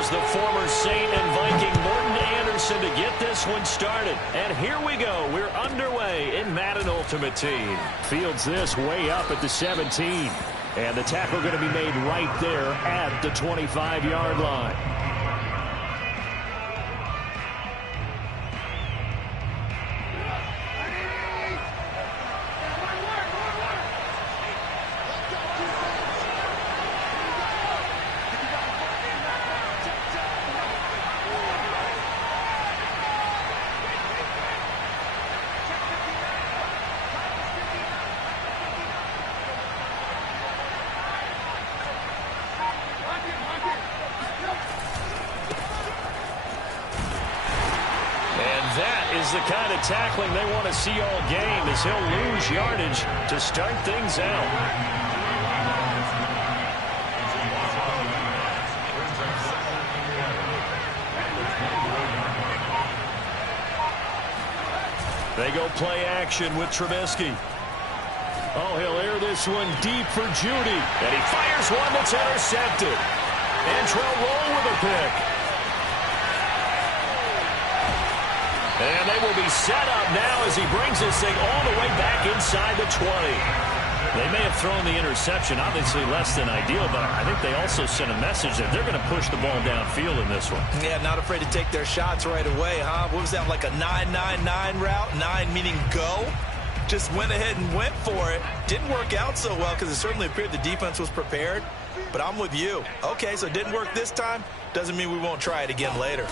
Here's the former Saint and Viking Morton Anderson to get this one started. And here we go. We're underway in Madden Ultimate Team. Fields this way up at the 17. And the tackle going to be made right there at the 25-yard line. Is the kind of tackling they want to see all game, as he'll lose yardage to start things out. They go play action with Trubisky. Oh, he'll air this one deep for Judy. And he fires one that's intercepted. Antrell Roll with a pick. And they will be set up now as he brings this thing all the way back inside the 20. They may have thrown the interception, obviously less than ideal, but I think they also sent a message that they're going to push the ball downfield in this one. Yeah, not afraid to take their shots right away, huh? What was that, like a 9-9-9 route? 9 meaning go? Just went ahead and went for it. Didn't work out so well because it certainly appeared the defense was prepared. But I'm with you. Okay, so it didn't work this time. Doesn't mean we won't try it again later.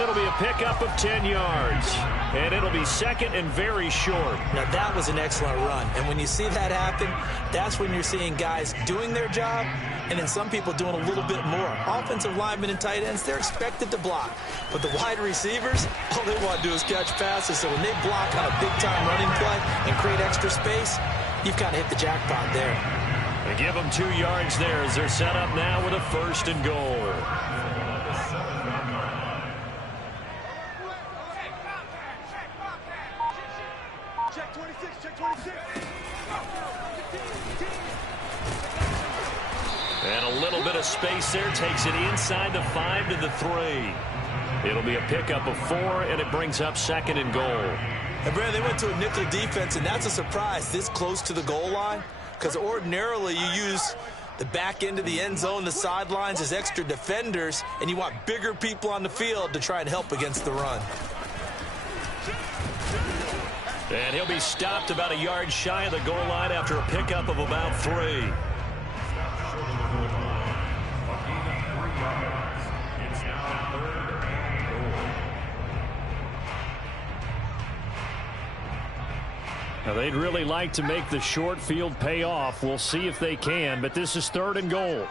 It'll be a pickup of 10 yards. And it'll be second and very short. Now, that was an excellent run. And when you see that happen, that's when you're seeing guys doing their job and then some people doing a little bit more. Offensive linemen and tight ends, they're expected to block. But the wide receivers, all they want to do is catch passes. So when they block on a big-time running play and create extra space, you've kind of hit the jackpot there. They give them 2 yards there as they're set up now with a first and goal. And a little bit of space there takes it inside the 5 to the 3. It'll be a pickup of 4, and it brings up second and goal. And Brad, they went to a nickel defense, and that's a surprise this close to the goal line, because ordinarily you use the back end of the end zone, the sidelines as extra defenders, and you want bigger people on the field to try and help against the run. And he'll be stopped about a yard shy of the goal line after a pickup of about 3. Now, they'd really like to make the short field pay off. We'll see if they can, but this is third and goal.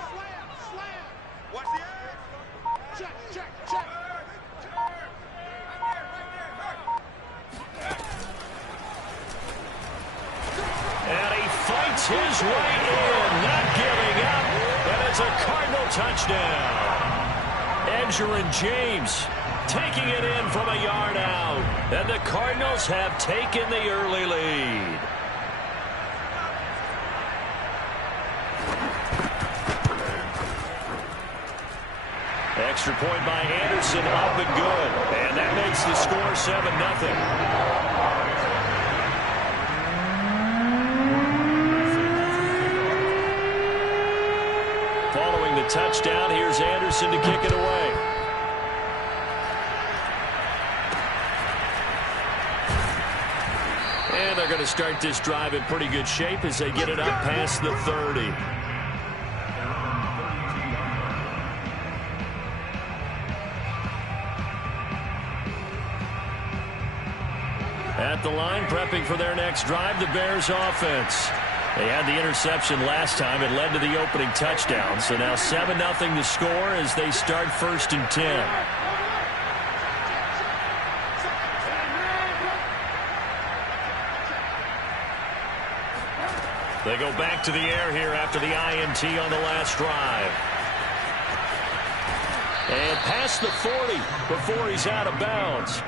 And he fights his way in, not giving up, and it's a Cardinal touchdown. Edgerrin James taking it in from a yard out, and the Cardinals have taken the early lead. Extra point by Anderson, up and good, and that makes the score 7-0. Following the touchdown, here's Anderson to kick it away. And they're going to start this drive in pretty good shape as they get it up past the 30. At the line, prepping for their next drive, the Bears offense. They had the interception last time. It led to the opening touchdown. So now 7-0 to score as they start first and 10. They go back to the air here after the INT on the last drive. And past the 40 before he's out of bounds.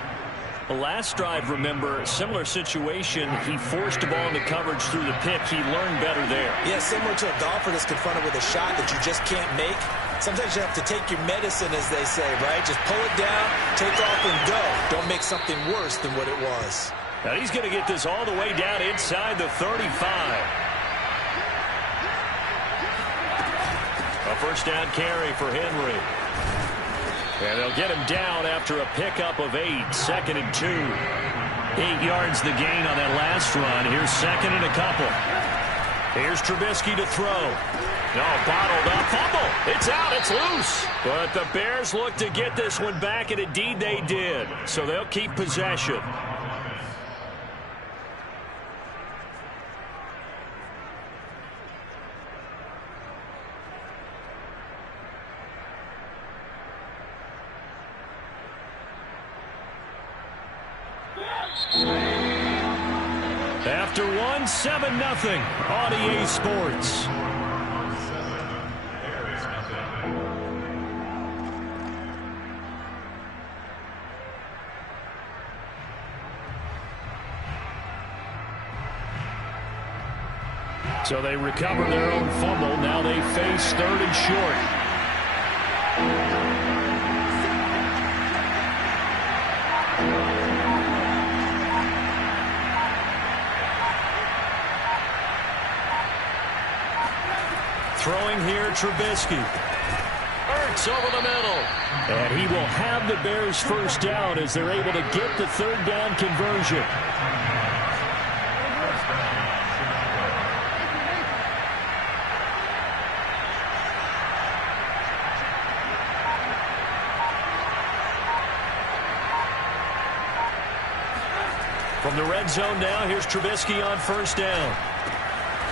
The last drive, remember, similar situation. He forced the ball into coverage through the pick. He learned better there. Yeah, similar to a golfer that's confronted with a shot that you just can't make. Sometimes you have to take your medicine, as they say, right? Just pull it down, take off, and go. Don't make something worse than what it was. Now he's going to get this all the way down inside the 35. A first down carry for Henry. And they'll get him down after a pickup of 8, 2nd and 2. 8 yards the gain on that last run. Here's 2nd and a couple. Here's Trubisky to throw. No, bottled up. Fumble. It's out. It's loose. But the Bears look to get this one back, and indeed they did. So they'll keep possession. After 1, 7-0 on EA Sports. So they recover their own fumble. Now they face 3rd and short. Throwing here, Trubisky. Ertz over the middle. And he will have the Bears first down as they're able to get the 3rd down conversion. From the red zone now, here's Trubisky on first down.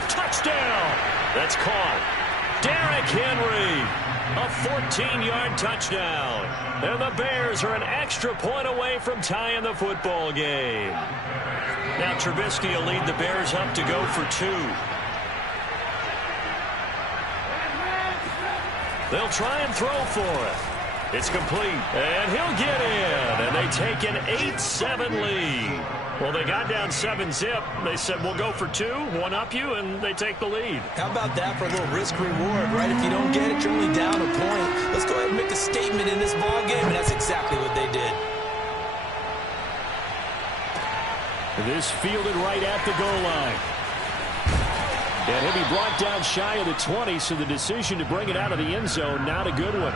Touchdown! That's caught. Derrick Henry, a 14-yard touchdown. And the Bears are an extra point away from tying the football game. Now Trubisky will lead the Bears up to go for 2. They'll try and throw for it. It's complete, and he'll get in, and they take an 8-7 lead. Well, they got down 7-zip. They said, we'll go for 2, one up you, and they take the lead. How about that for a little risk-reward, right? If you don't get it, you're only down a point. Let's go ahead and make a statement in this ball game, and that's exactly what they did. This fielded right at the goal line. And he'll be brought down shy of the 20, so the decision to bring it out of the end zone, not a good one.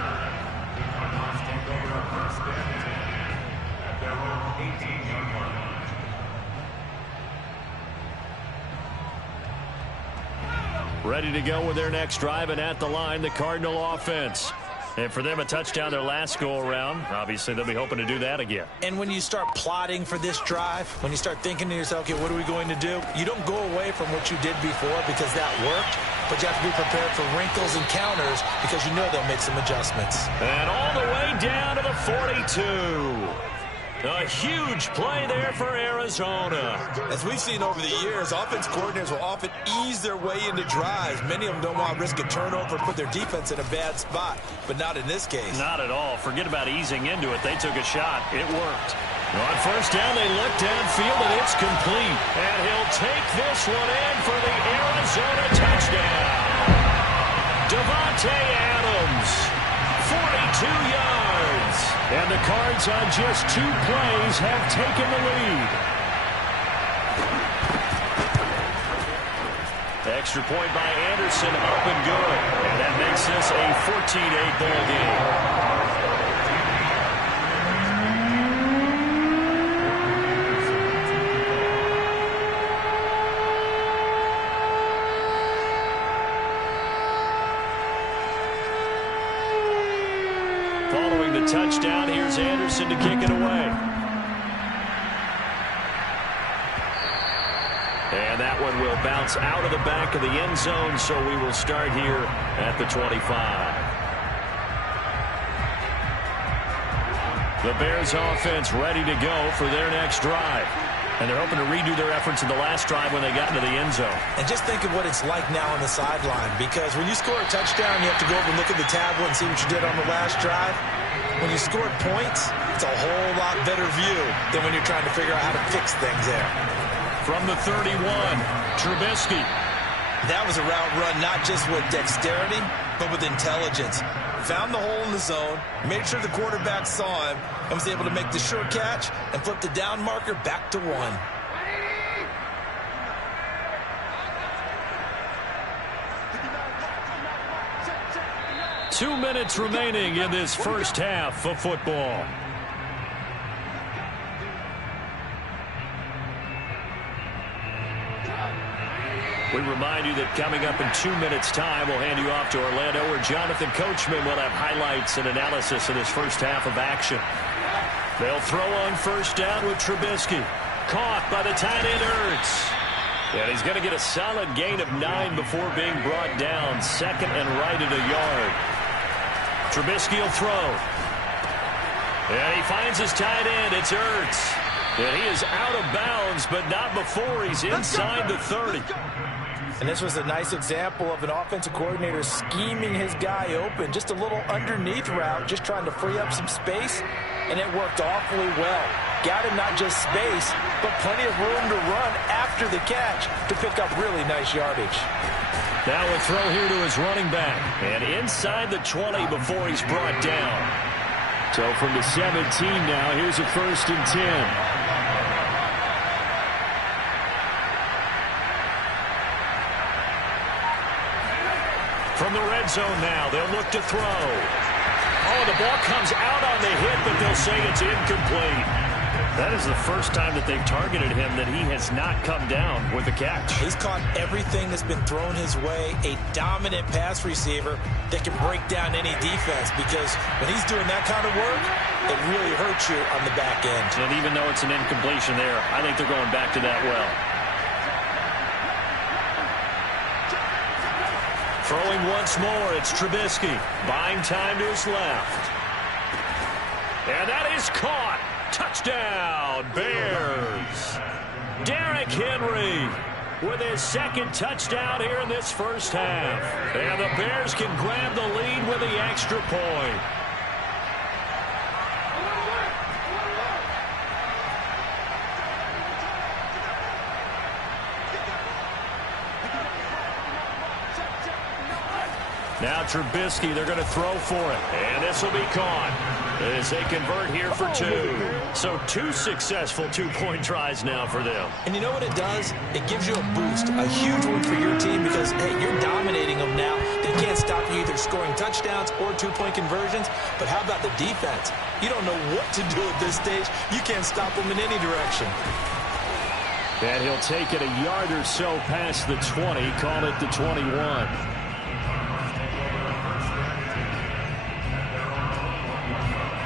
Ready to go with their next drive, and at the line, the Cardinal offense. And for them, a touchdown their last go-around. Obviously, they'll be hoping to do that again. And when you start plotting for this drive, when you start thinking to yourself, okay, what are we going to do? You don't go away from what you did before because that worked, but you have to be prepared for wrinkles and counters because you know they'll make some adjustments. And all the way down to the 42. A huge play there for Arizona. As we've seen over the years, offense coordinators will often ease their way into drives. Many of them don't want to risk a turnover and put their defense in a bad spot, but not in this case. Not at all. Forget about easing into it. They took a shot. It worked. On first down, they look downfield, and it's complete. And he'll take this one in for the Arizona touchdown. Devontae Adams, 42 yards. And the Cards on just 2 plays have taken the lead. Extra point by Anderson, up and good. And that makes this a 14-8 ball game. Following the touchdown, here's Anderson to kick it away. And that one will bounce out of the back of the end zone, so we will start here at the 25. The Bears offense ready to go for their next drive. And they're hoping to redo their efforts in the last drive when they got into the end zone. And just think of what it's like now on the sideline, because when you score a touchdown, you have to go over and look at the tablet and see what you did on the last drive. when you scored points, it's a whole lot better view than when you're trying to figure out how to fix things there. From the 31, Trubisky. That was a route run not just with dexterity, but with intelligence. Found the hole in the zone, made sure the quarterback saw him, and was able to make the sure catch and flip the down marker back to 1. 2 minutes remaining in this first half of football. We remind you that coming up in 2 minutes' time, we'll hand you off to Orlando, where Jonathan Coachman will have highlights and analysis of this first half of action. They'll throw on first down with Trubisky. Caught by the tight end, Ertz. And he's going to get a solid gain of 9 before being brought down. Second and right at a yard. Trubisky will throw. And he finds his tight end. It's Ertz. And he is out of bounds, but not before he's inside the 30. And this was a nice example of an offensive coordinator scheming his guy open. Just a little underneath route, just trying to free up some space, and it worked awfully well. Got him not just space, but plenty of room to run after the catch to pick up really nice yardage. Now a throw here to his running back. And inside the 20 before he's brought down. So from the 17 now, here's a 1st and 10. From the red zone now, they'll look to throw. Oh, the ball comes out on the hit, but they'll say it's incomplete. That is the first time that they've targeted him that he has not come down with a catch. He's caught everything that's been thrown his way. A dominant pass receiver that can break down any defense, because when he's doing that kind of work, it really hurts you on the back end. And even though it's an incompletion there, I think they're going back to that well. Throwing once more, it's Trubisky. Buying time to his left. And that is caught. Touchdown, Bears. Derrick Henry with his second touchdown here in this first half. And the Bears can grab the lead with the extra point. Now Trubisky, they're going to throw for it. And this will be caught as they convert here for 2. So 2 successful 2-point tries now for them. And you know what it does? It gives you a boost, a huge one for your team, because, hey, you're dominating them now. They can't stop you either scoring touchdowns or 2-point conversions. But how about the defense? You don't know what to do at this stage. You can't stop them in any direction. And he'll take it a yard or so past the 20, call it the 21.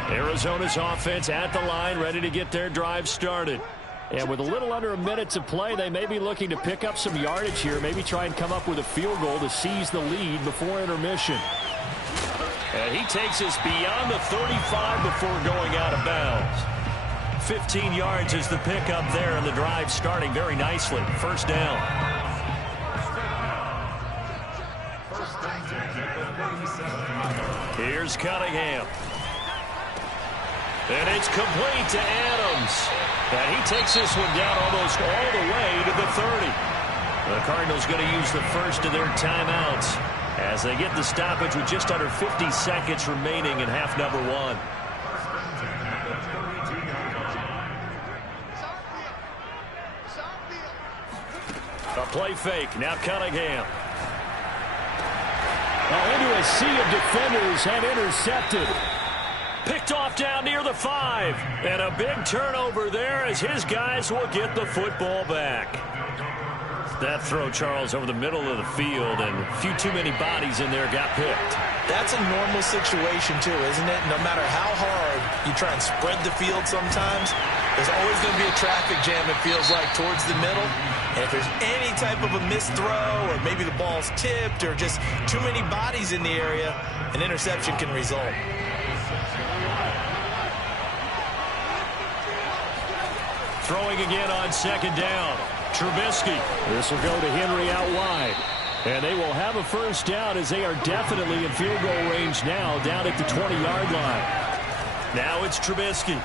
Arizona's offense at the line, ready to get their drive started. And with a little under a minute to play, they may be looking to pick up some yardage here, maybe try and come up with a field goal to seize the lead before intermission. And he takes us beyond the 35 before going out of bounds. 15 yards is the pickup there, and the drive starting very nicely. First down. Here's Cunningham. And it's complete to Adams. And he takes this one down almost all the way to the 30. The Cardinals going to use the first of their timeouts as they get the stoppage with just under 50 seconds remaining in half number 1. A play fake. Now Cunningham. Now into a sea of defenders have intercepted. Picked off down near the 5. And a big turnover there as his guys will get the football back. That throw, Charles, over the middle of the field, and a few too many bodies in there got picked. That's a normal situation, too, isn't it? No matter how hard you try and spread the field sometimes, there's always going to be a traffic jam, it feels like, towards the middle. And if there's any type of a missed throw, or maybe the ball's tipped, or just too many bodies in the area, an interception can result. Throwing again on second down. Trubisky. This will go to Henry out wide. And they will have a first down as they are definitely in field goal range now down at the 20-yard line. Now it's Trubisky.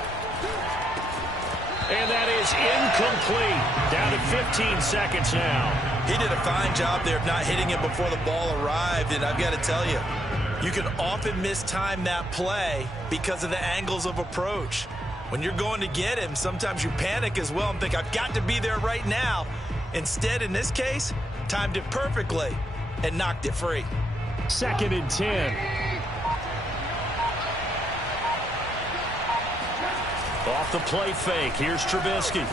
And that is incomplete. Down to 15 seconds now. He did a fine job there of not hitting it before the ball arrived, and I've got to tell you, you can often mistime that play because of the angles of approach. When you're going to get him, sometimes you panic as well and think, I've got to be there right now. Instead, in this case, timed it perfectly and knocked it free. 2nd and 10. Off the play fake. Here's Trubisky.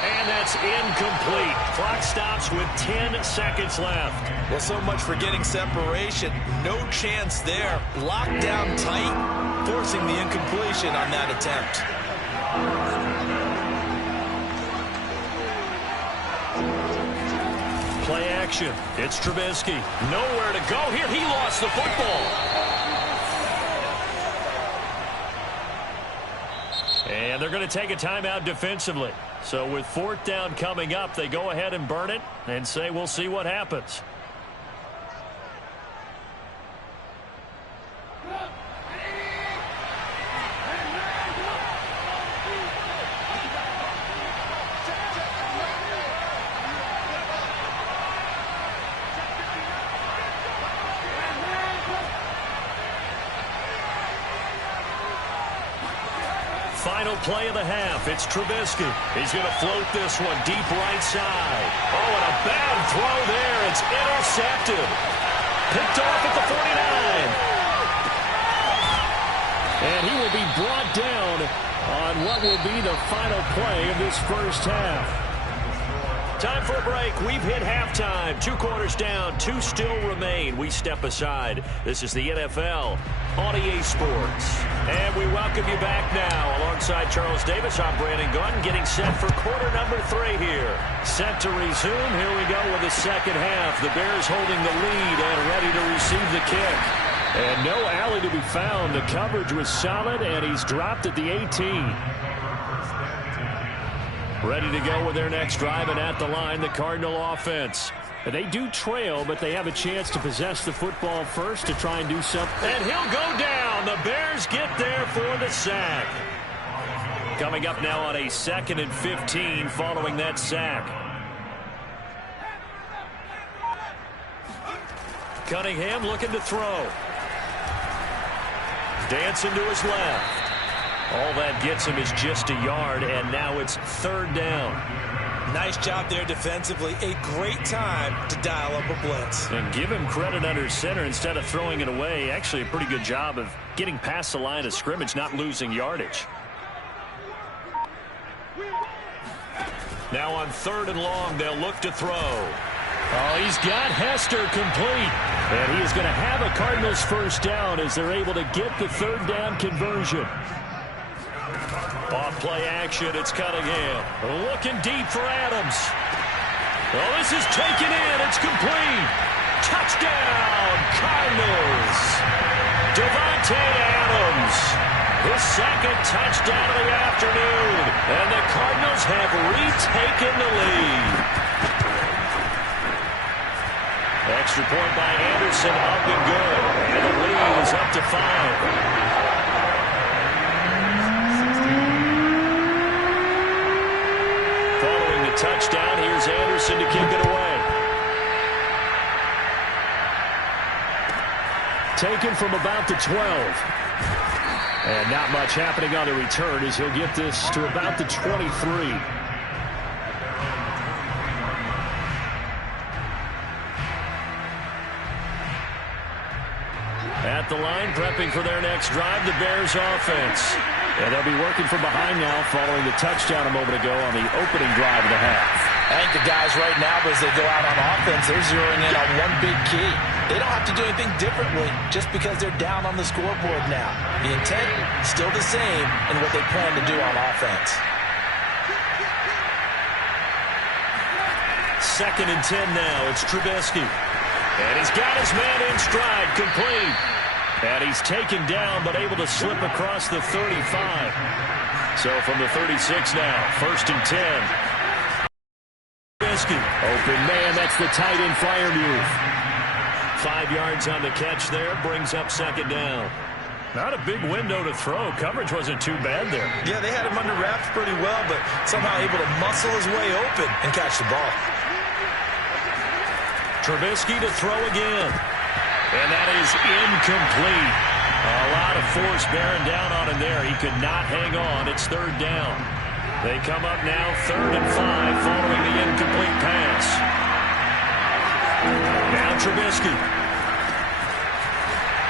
And that's incomplete. Clock stops with 10 seconds left. Well, so much for getting separation. No chance there. Locked down tight, forcing the incompletion on that attempt. Play action. It's Trubisky. Nowhere to go here. He lost the football. And they're going to take a timeout defensively. So with 4th down coming up, they go ahead and burn it and say we'll see what happens. Final play of the half. It's Trubisky. He's going to float this one deep right side. Oh, and a bad throw there. It's intercepted. Picked off at the 49. And he will be brought down on what will be the final play of this first half. Time for a break. We've hit halftime. 2 quarters down. 2 still remain. We step aside. This is the NFL on EA Sports. And we welcome you back now. Alongside Charles Davis, I'm Brandon Gordon, getting set for quarter number 3 here. Set to resume. Here we go with the second half. The Bears holding the lead and ready to receive the kick. And no alley to be found. The coverage was solid, and he's dropped at the 18. Ready to go with their next drive, and at the line, the Cardinal offense. They do trail, but they have a chance to possess the football first to try and do something. And he'll go down. The Bears get there for the sack. Coming up now on a 2nd and 15 following that sack. Cunningham looking to throw. Dancing to his left. All that gets him is just a yard, and now it's 3rd down. Nice job there defensively. A great time to dial up a blitz. And give him credit under center instead of throwing it away. Actually, a pretty good job of getting past the line of scrimmage, not losing yardage. Now on 3rd and long, they'll look to throw. Oh, he's got Hester complete. And he is going to have a Cardinals first down as they're able to get the 3rd down conversion. Off play action, it's Cunningham. Looking deep for Adams. Oh, this is taken in. It's complete. Touchdown, Cardinals. Davante Adams. His 2nd touchdown of the afternoon. And the Cardinals have retaken the lead. Extra point by Anderson, up and good. And the lead is up to 5. Touchdown. Here's Anderson to kick it away. Taken from about the 12. And not much happening on the return as he'll get this to about the 23. At the line, prepping for their next drive, the Bears offense. And they'll be working from behind now following the touchdown a moment ago on the opening drive of the half. I think the guys right now, as they go out on offense, they're zeroing in on one big key. They don't have to do anything differently just because they're down on the scoreboard now. The intent, still the same in what they plan to do on offense. 2nd and 10 now. It's Trubisky. And he's got his man in stride, complete. And he's taken down, but able to slip across the 35. So from the 36 now, 1st and 10. Trubisky, open man, that's the tight end flyer move. 5 yards on the catch there, brings up 2nd down. Not a big window to throw. Coverage wasn't too bad there. Yeah, they had him under wraps pretty well, but somehow able to muscle his way open and catch the ball. Trubisky to throw again. And that is incomplete. A lot of force bearing down on him there. He could not hang on. It's third down. They come up now 3rd and 5 following the incomplete pass. Now Trubisky.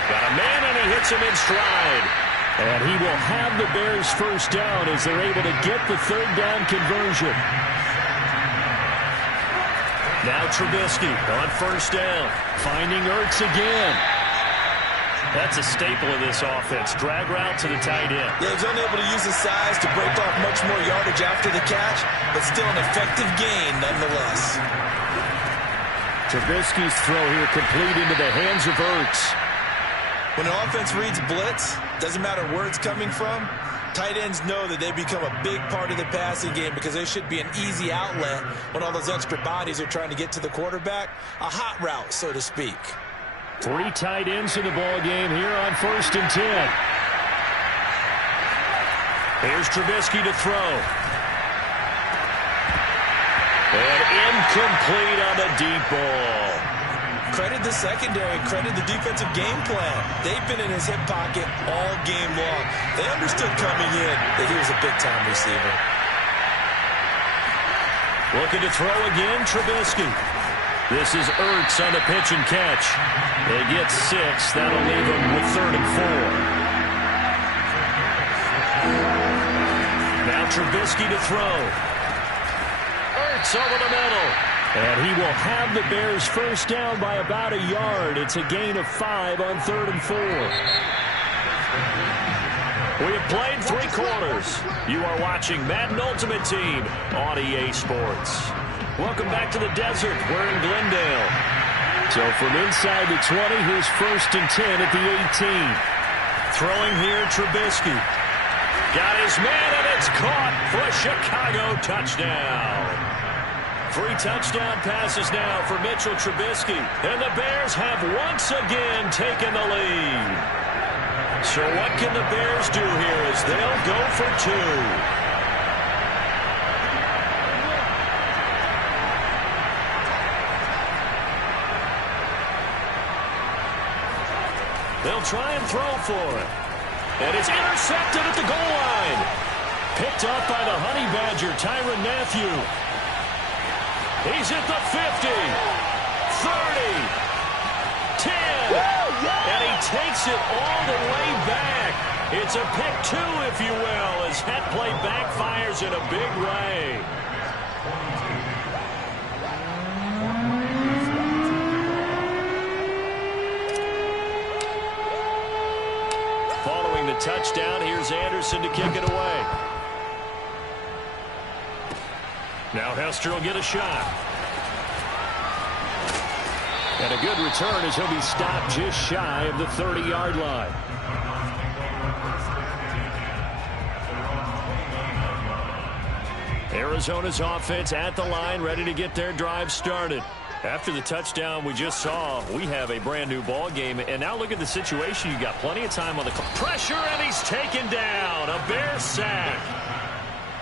Got a man, and he hits him in stride. And he will have the Bears first down as they're able to get the third down conversion. Now Trubisky on first down. Finding Ertz again. That's a staple of this offense. Drag route to the tight end. Yeah, he's unable to use his size to break off much more yardage after the catch, but still an effective gain nonetheless. Trubisky's throw here complete into the hands of Ertz. When an offense reads blitz, doesn't matter where it's coming from, tight ends know that they become a big part of the passing game because there should be an easy outlet when all those extra bodies are trying to get to the quarterback. A hot route, so to speak. 3 tight ends in the ball game here on 1st and 10. Here's Trubisky to throw. And incomplete on the deep ball. Credit the secondary, credit the defensive game plan. They've been in his hip pocket all game long. They understood coming in that he was a big-time receiver. Looking to throw again, Trubisky. This is Ertz on the pitch and catch. They get 6. That'll leave them with 3rd and 4. Now Trubisky to throw. Ertz over the middle. And he will have the Bears first down by about a yard. It's a gain of 5 on 3rd and 4. We have played 3 quarters. You are watching Madden Ultimate Team on EA Sports. Welcome back to the desert. We're in Glendale. So from inside the 20, here's 1st and 10 at the 18. Throwing here, Trubisky. Got his man, and it's caught for a Chicago touchdown. 3 touchdown passes now for Mitchell Trubisky. And the Bears have once again taken the lead. So what can the Bears do here as they'll go for 2? They'll try and throw for it. And it's intercepted at the goal line. Picked up by the Honey Badger, Tyrann Mathieu. He's at the 50, 30, 10, and he takes it all the way back. It's a pick 2, if you will, as that play backfires in a big way. Following the touchdown, here's Anderson to kick it away. Now Hester will get a shot. And a good return as he'll be stopped just shy of the 30-yard line. Arizona's offense at the line, ready to get their drive started. After the touchdown we just saw, we have a brand new ball game. And now look at the situation. You got plenty of time on the clock. Pressure, and he's taken down. A Bear sack.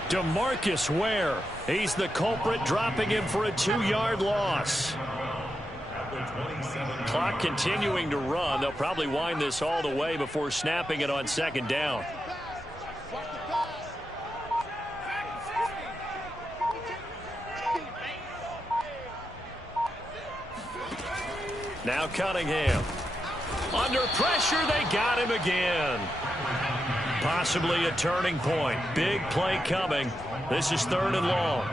DeMarcus Ware. He's the culprit, dropping him for a 2-yard loss. Clock continuing to run. They'll probably wind this all the way before snapping it on 2nd down. Now Cunningham. Under pressure, they got him again. Possibly a turning point. Big play coming. This is 3rd and long.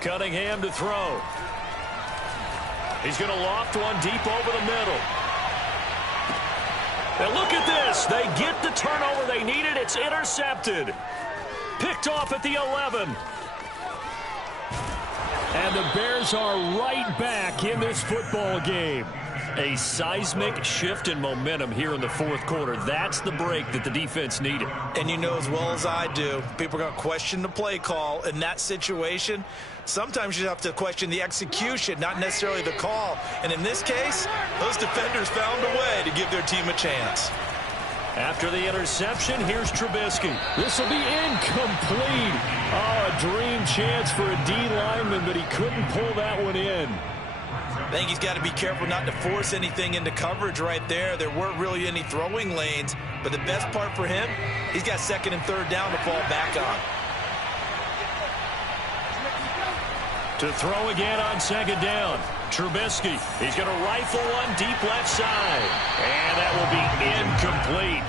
Cunningham to throw. He's going to loft one deep over the middle. And look at this. They get the turnover they needed. It's intercepted. Picked off at the 11. And the Bears are right back in this football game. A seismic shift in momentum here in the fourth quarter. That's the break that the defense needed. And you know as well as I do, people are going to question the play call in that situation. Sometimes you have to question the execution, not necessarily the call. And in this case, those defenders found a way to give their team a chance. After the interception, here's Trubisky. This will be incomplete. Oh, a dream chance for a D lineman, but he couldn't pull that one in. I think he's got to be careful not to force anything into coverage right there. There weren't really any throwing lanes, but the best part for him, he's got second and third down to fall back on. To throw again on second down. Trubisky, he's going to rifle one deep left side. And that will be incomplete.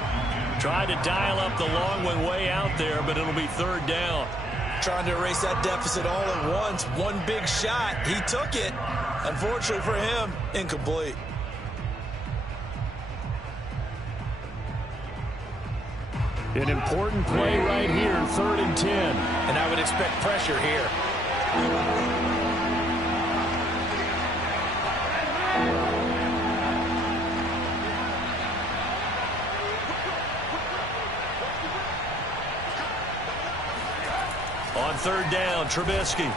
Tried to dial up the long one way out there, but it'll be third down. Trying to erase that deficit all at once. One big shot. He took it. Unfortunately for him, incomplete. An important play right here, 3rd and 10. And I would expect pressure here. On 3rd down, Trubisky.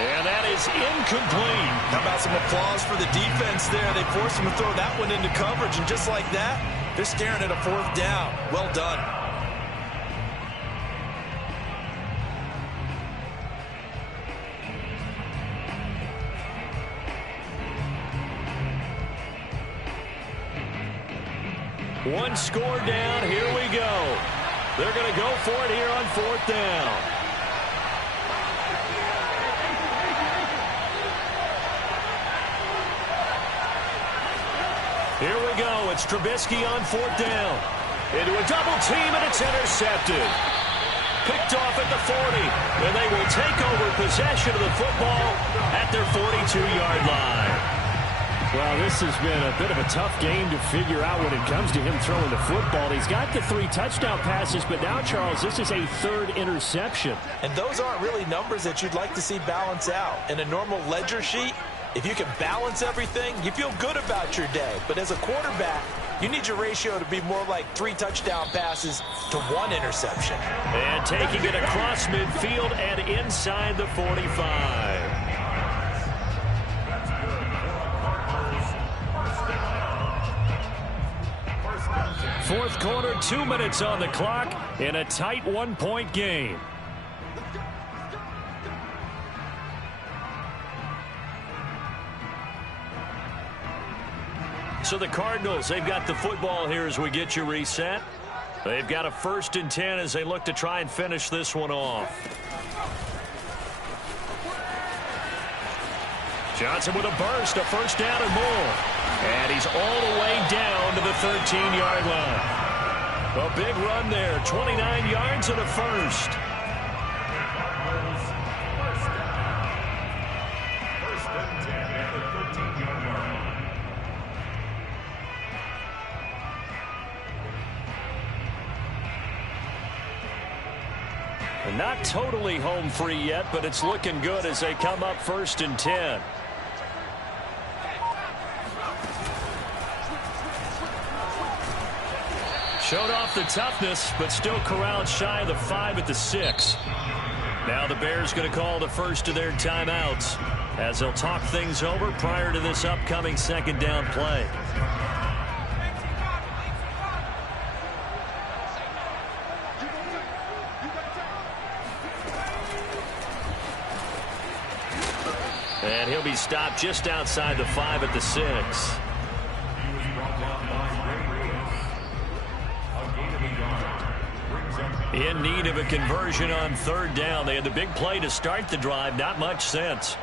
And that is incomplete. How about some applause for the defense there? They forced him to throw that one into coverage, and just like that, they're staring at a 4th down. Well done. One score down. Here we go. They're going to go for it here on 4th down. Here we go. It's Trubisky on 4th down. Into a double team, and it's intercepted. Picked off at the 40. And they will take over possession of the football at their 42-yard line. Well, this has been a bit of a tough game to figure out when it comes to him throwing the football. He's got the 3 touchdown passes, but now, Charles, this is a 3rd interception. And those aren't really numbers that you'd like to see balance out. In a normal ledger sheet, if you can balance everything, you feel good about your day. But as a quarterback, you need your ratio to be more like 3 touchdown passes to 1 interception. And taking it across midfield and inside the 45. Fourth quarter, 2 minutes on the clock in a tight 1-point game. So the Cardinals, they've got the football here as we get you reset. They've got a 1st and 10 as they look to try and finish this one off. Johnson with a burst, a 1st down and more. And he's all the way down to the 13-yard line. A big run there, 29 yards and a 1st. And not totally home free yet, but it's looking good as they come up 1st and 10. Showed off the toughness, but still corralled shy of the 5 at the 6. Now the Bears going to call the first of their timeouts as they'll talk things over prior to this upcoming 2nd down play. And he'll be stopped just outside the 5 at the 6. In need of a conversion on 3rd down. They had the big play to start the drive. Not much sense.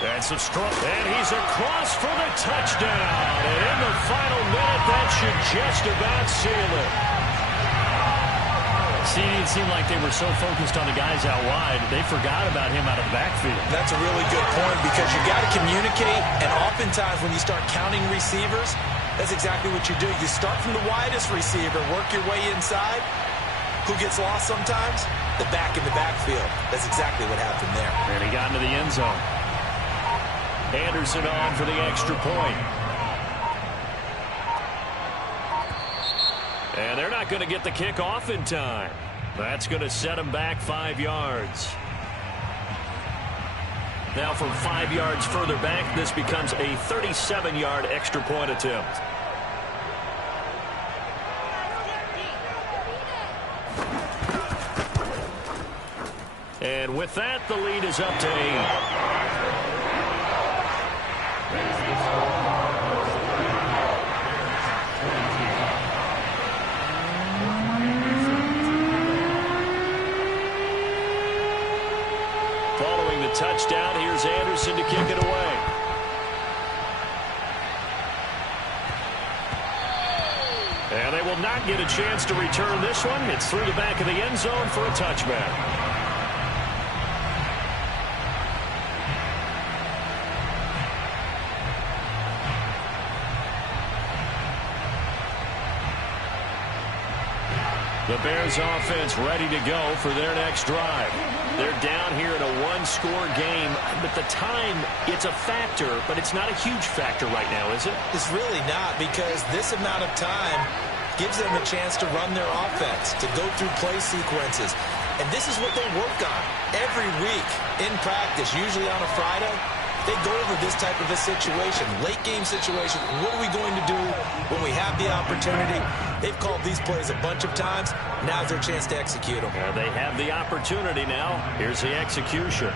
That's a strong, and he's across for the touchdown. And in the final minute, that should just about seal it. See, it seemed like they were so focused on the guys out wide, they forgot about him out of the backfield. That's a really good point because you got to communicate, and oftentimes when you start counting receivers, That's exactly what you do. You start from the widest receiver, work your way inside. Who gets lost sometimes? The back in the backfield. That's exactly what happened there. And he got into the end zone. Anderson on for the extra point. And they're not going to get the kick off in time. That's going to set him back 5 yards. Now from 5 yards further back, this becomes a 37-yard extra point attempt. And with that, the lead is up to 8. Following the touchdown, here's Anderson to kick it away. And they will not get a chance to return this one. It's through the back of the end zone for a touchback. The Bears offense ready to go for their next drive. They're down here in a one-score game, but the time, it's a factor, but it's not a huge factor right now, is it? It's really not, because this amount of time gives them a chance to run their offense, to go through play sequences. And this is what they work on every week in practice, usually on a Friday. They go over this type of a situation, late game situation. What are we going to do when we have the opportunity? They've called these plays a bunch of times. Now's their chance to execute them. Well, they have the opportunity now. Here's the execution.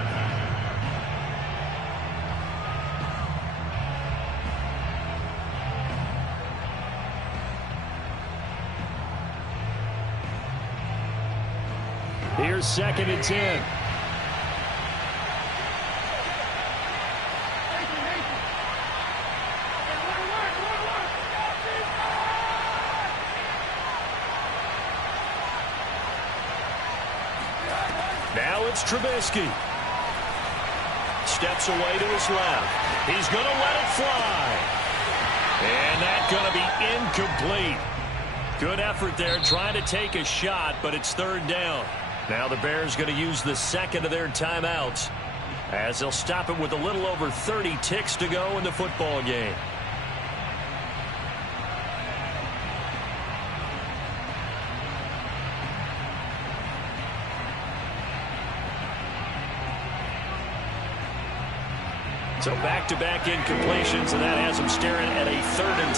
Here's 2nd and 10. Now it's Trubisky. Steps away to his left. He's going to let it fly. And that's going to be incomplete. Good effort there trying to take a shot, but it's 3rd down. Now the Bears going to use the second of their timeouts as they'll stop it with a little over 30 ticks to go in the football game. So back-to-back incompletions, and that has them staring at a 3rd and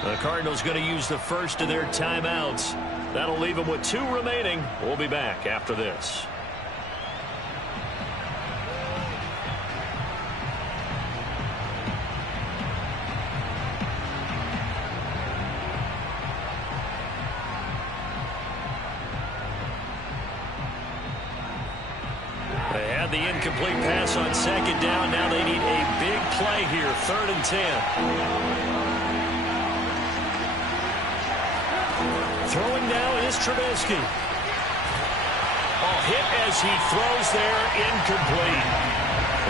10. The Cardinals going to use the first of their timeouts. That'll leave them with 2 remaining. We'll be back after this. They had the incomplete pass on 2nd down. Now they need a big play here, 3rd and 10. Throwing now is Trubisky. Hit as he throws there, incomplete.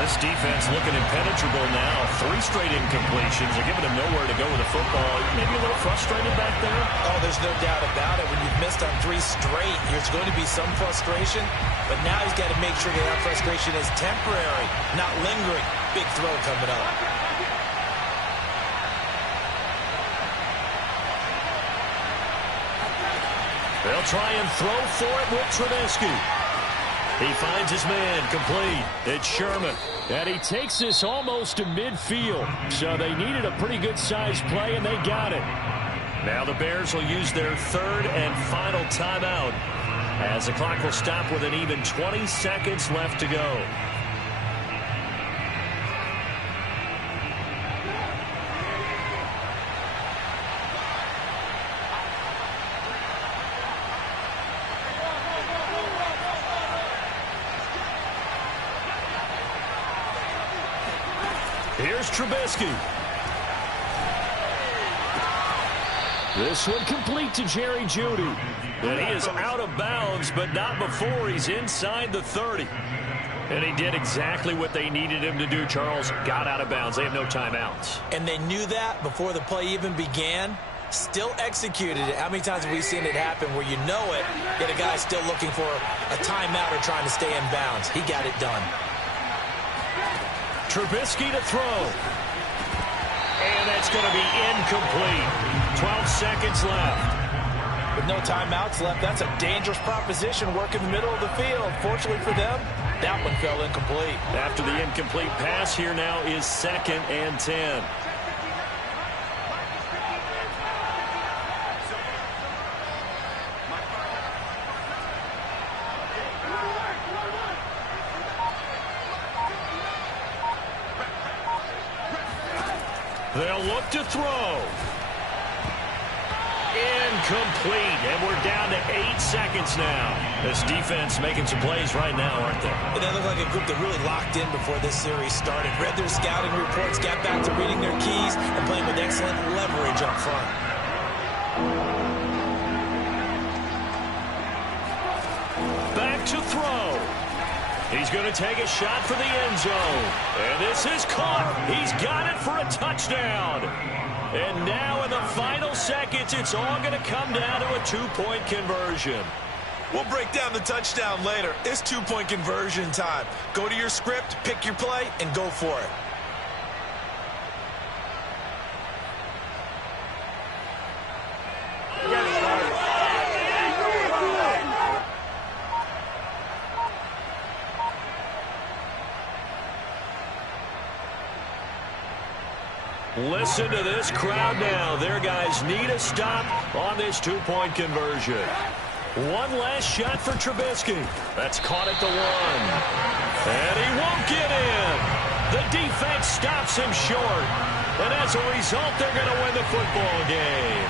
This defense looking impenetrable now. 3 straight incompletions. They're giving him nowhere to go with the football. Maybe a little frustrated back there. Oh, there's no doubt about it. When you've missed on 3 straight, there's going to be some frustration. But now he's got to make sure that frustration is temporary, not lingering. Big throw coming up. They'll try and throw for it with Trubisky. He finds his man, complete. It's Sherman. And he takes this almost to midfield. So they needed a pretty good-sized play, and they got it. Now the Bears will use their 3rd and final timeout, as the clock will stop with an even 20 seconds left to go. Here's Trubisky. This one complete to Jerry Jeudy. And he is out of bounds, but not before he's inside the 30. And he did exactly what they needed him to do, Charles. Got out of bounds. They have no timeouts. And they knew that before the play even began. Still executed it. How many times have we seen it happen where you know it, yet a guy's still looking for a timeout or trying to stay in bounds? He got it done. Trubisky to throw. And that's going to be incomplete. 12 seconds left. With no timeouts left, that's a dangerous proposition. Work in the middle of the field. Fortunately for them, that one fell incomplete. After the incomplete pass, here now is 2nd and 10. They'll look to throw. Incomplete, and we're down to 8 seconds now. This defense making some plays right now, aren't they? And they look like a group that really locked in before this series started. Read their scouting reports, got back to reading their keys, and playing with excellent leverage up front. Back to throw. He's going to take a shot for the end zone. And this is caught. He's got it for a touchdown. And now in the final seconds, it's all going to come down to a 2-point conversion. We'll break down the touchdown later. It's 2-point conversion time. Go to your script, pick your play, and go for it. Listen to this crowd now. Their guys need a stop on this 2-point conversion. One last shot for Trubisky. That's caught at the 1. And he won't get in. The defense stops him short. And as a result, they're going to win the football game.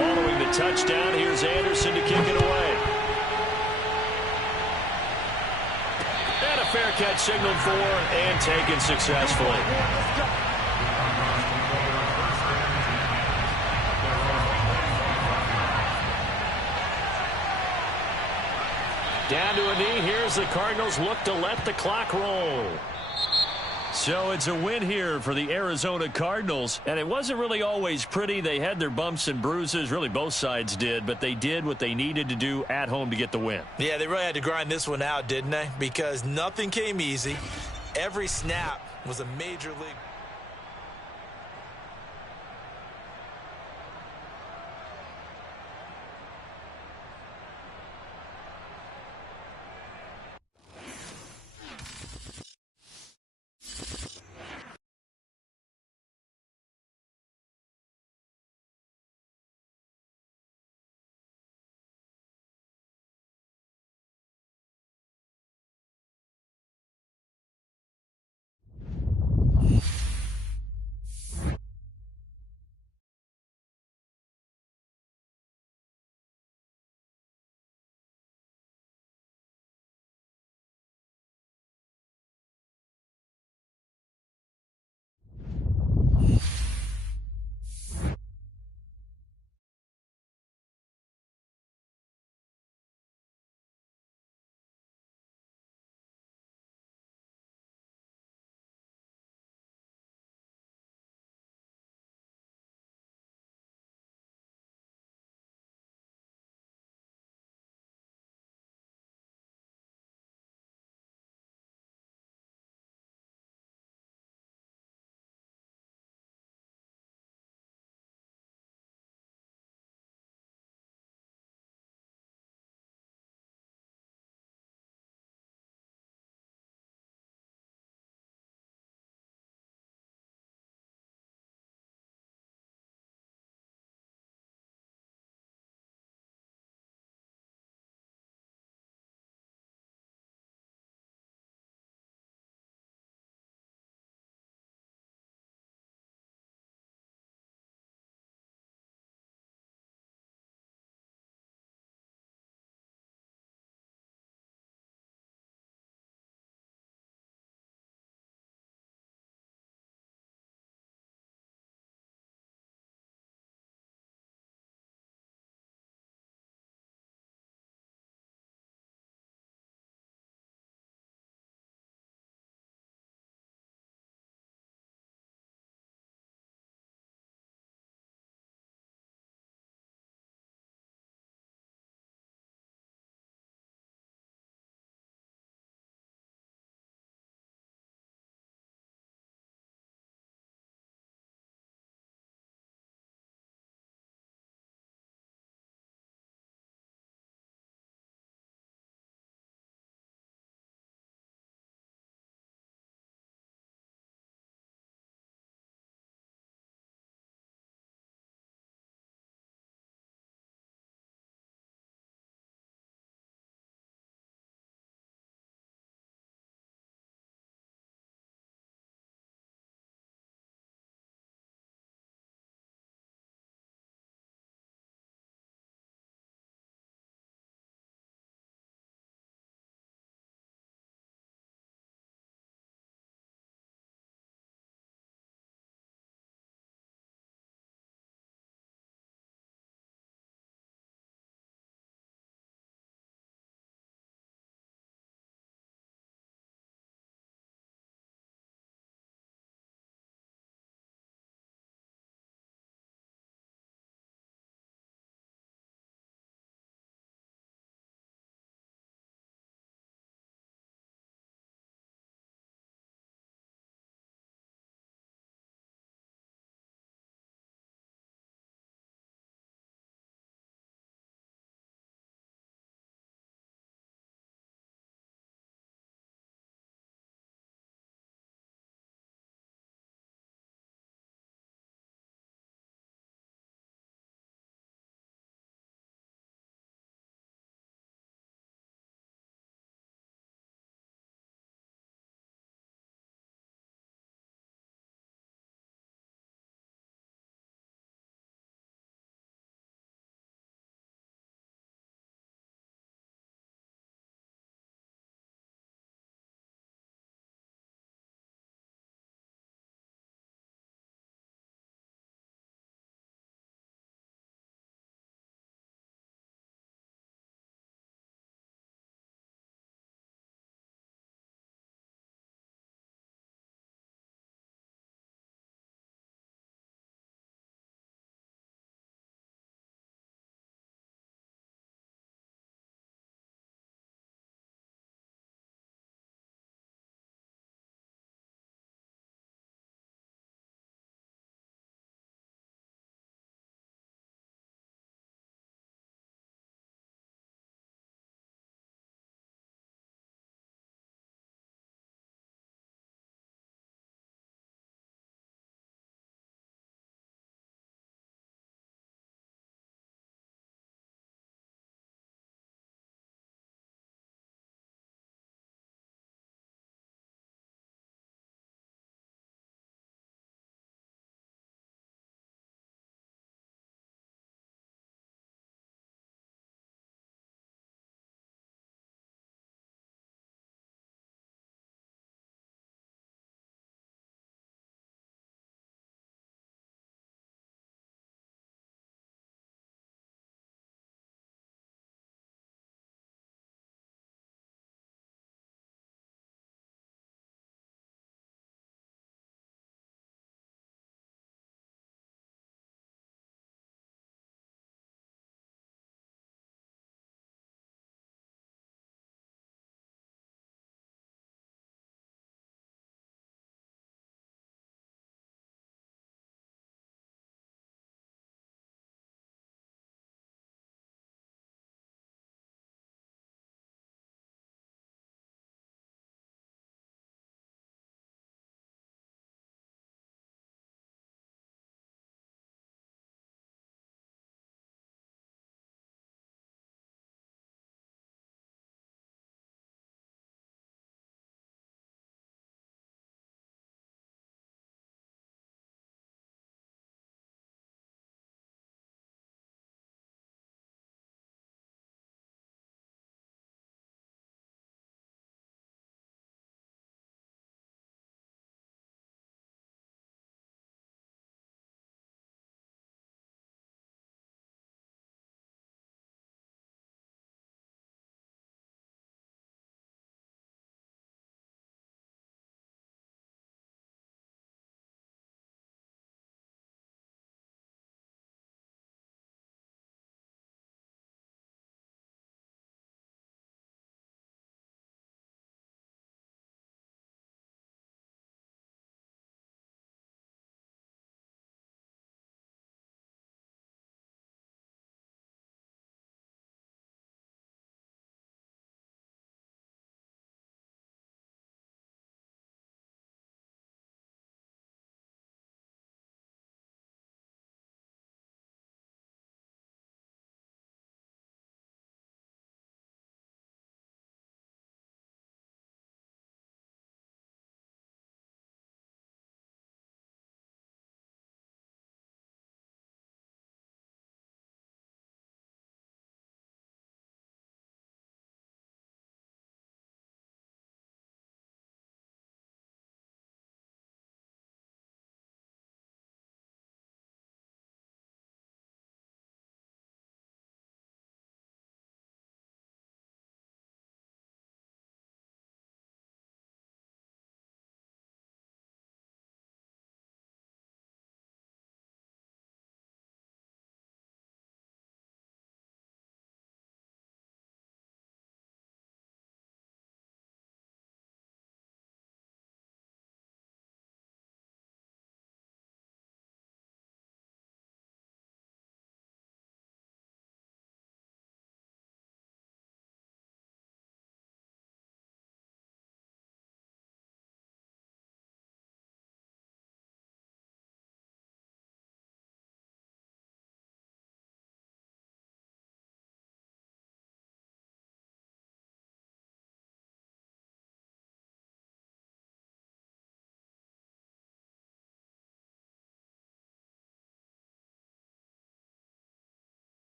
Following the touchdown, here's Anderson to kick it away. And a fair catch signaled for and taken successfully. Down to a knee. Here's the Cardinals look to let the clock roll. So it's a win here for the Arizona Cardinals. And it wasn't really always pretty. They had their bumps and bruises. Really, both sides did. But they did what they needed to do at home to get the win. Yeah, they really had to grind this one out, didn't they? Because nothing came easy. Every snap was a major league.